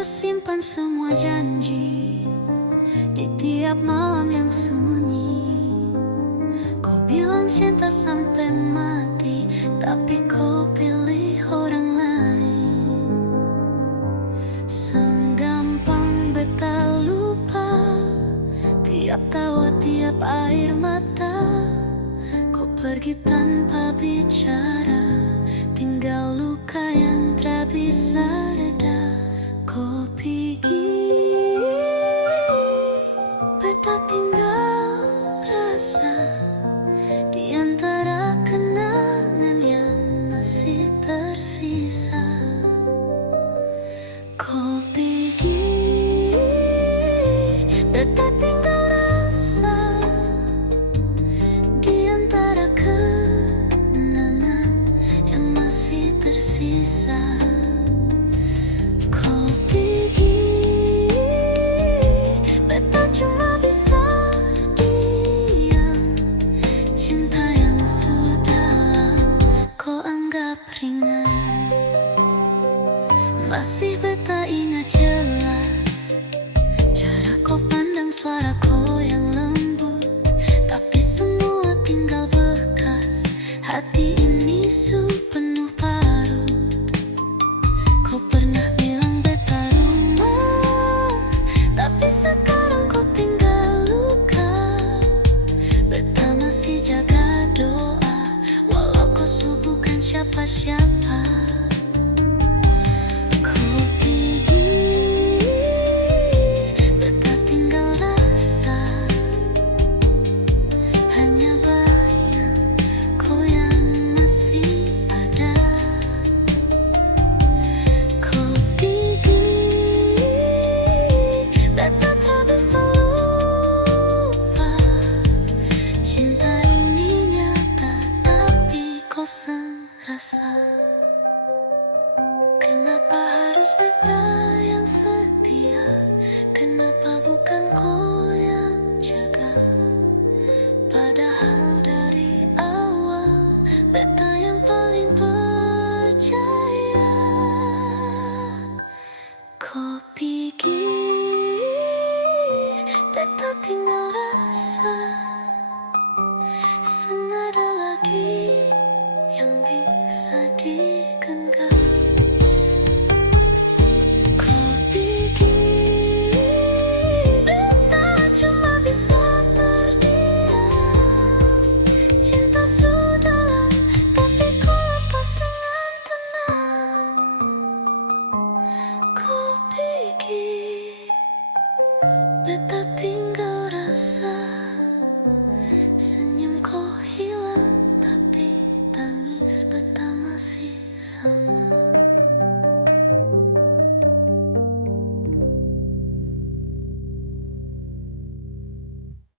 tersimpan semua janji di tiap malam yang sunyi. Kau bilang cinta sampai mati, tapi kau pilih orang lain. Segampang beta lupa tiap tawa, tiap air mata. Kau pergi tanpa bicara, tinggal luka yang tak bisa reda. Kau pergi, beta tinggal rasa di antara kenangan yang masih tersisa. Kau pergi, beta tinggal rasa di antara kenangan yang masih tersisa. Kau pergi, beta cuma bisa diam. Cinta yang sudah lama kau anggap ringan, masih beta ingat jelas cara kau pandang, suara kau yang lembut. Tapi semua tinggal bekas, hati ini penuh parut. Kau pernah bilang beta rumah, tapi sekarang kau tinggal luka. Beta masih jaga doa, walau kau bukan siapa-siapa. Kau pergi, beta tinggal rasa hanya bayang kau yang masih ada. Kau pergi, beta tak bisa lupa. Cinta ini nyata, tapi kau serasa. Kenapa harus beta